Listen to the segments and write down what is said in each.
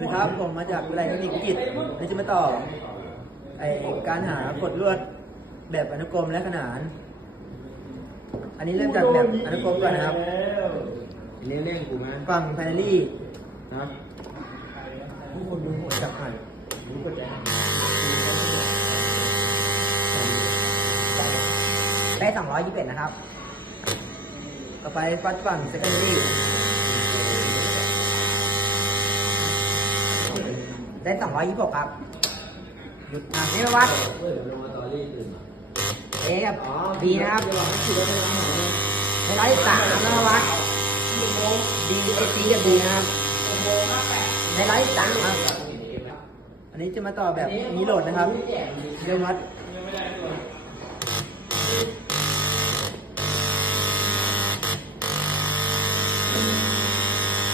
นะครับผมมาจากวิทยาลัยเทคนิควิจิตรนี่จะมาต่อไอการหากดลวดแบบอนุกรมและขนาน อันนี้เริ่มจากแบบอนุกรมก่อนนะครับเลี้ยงเลี้ยงกูไหมฝั่งแพนลี่นะผู้คนดูหัวจับหันรู้ก็จะได้221นะครับ ต่อไปฟัดฝั่งเซคัน ลี่ได้226ครับ หยุดอะนี่มาวัดเฮ้ยลงมาตอรี่ตื่นมาเอกับบีนะครับได้ร้อยสามแล้วมาวัดดีเอซีกับบีนะครับได้ร้อยสามครับ อันนี้จะมาต่อแบบมีโหลดนะครับเริ่มวัด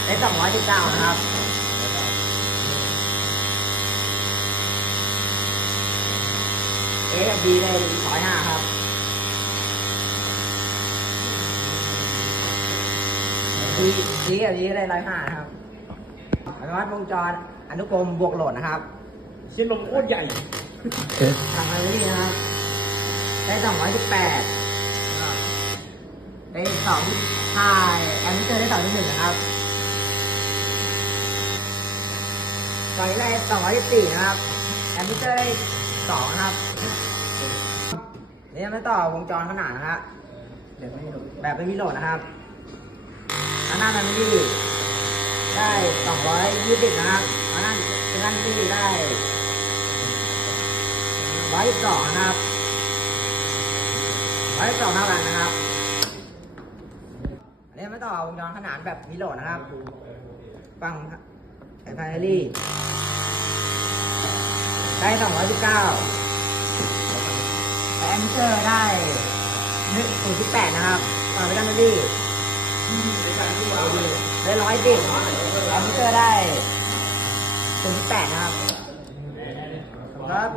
ได้219นะครับ เอกับบีได้105ครับดีดีกับบีได้105นะครับอนุวัตวงจรอนุกรมบวกโหลดนะครับเช่นลมโคตรใหญ่ทางไอรี่นะครับ ได้สองร้อยสิบแปดได้สองทายแอมมิเตอร์ได้สองที่หนึ่งนะครับตอนนี้ได้สองร้อยสิบสี่นะครับ แอมมิเตอร์ได้ สองนะครับนี่ยไม่ต่อวงจรขนาดนะครับแบบไม่มีโหลดแบบไม่มีโหลดนะครับทางหน้าแอมมิลี่ได้สองร้อยยี่สิบนะครับทางหน้าทางหน้าแอมมิลี่ได้ร้อยสองนะครับร้อยสองเท่ากันนะครับอันนี้ไม่ต่อวงจรขนานแบบมีโหลดนะครับ ฟังแอพาเนลี่ ได้สองร้อยสิบเก้าแอมเชอร์ได้หนึ่งศูนย์สิบแปดนะครับฟังไปด้านนี้ได้ร้อยสิบแอมเชอร์ได้ศูนย์สิบแปดนะครับครับ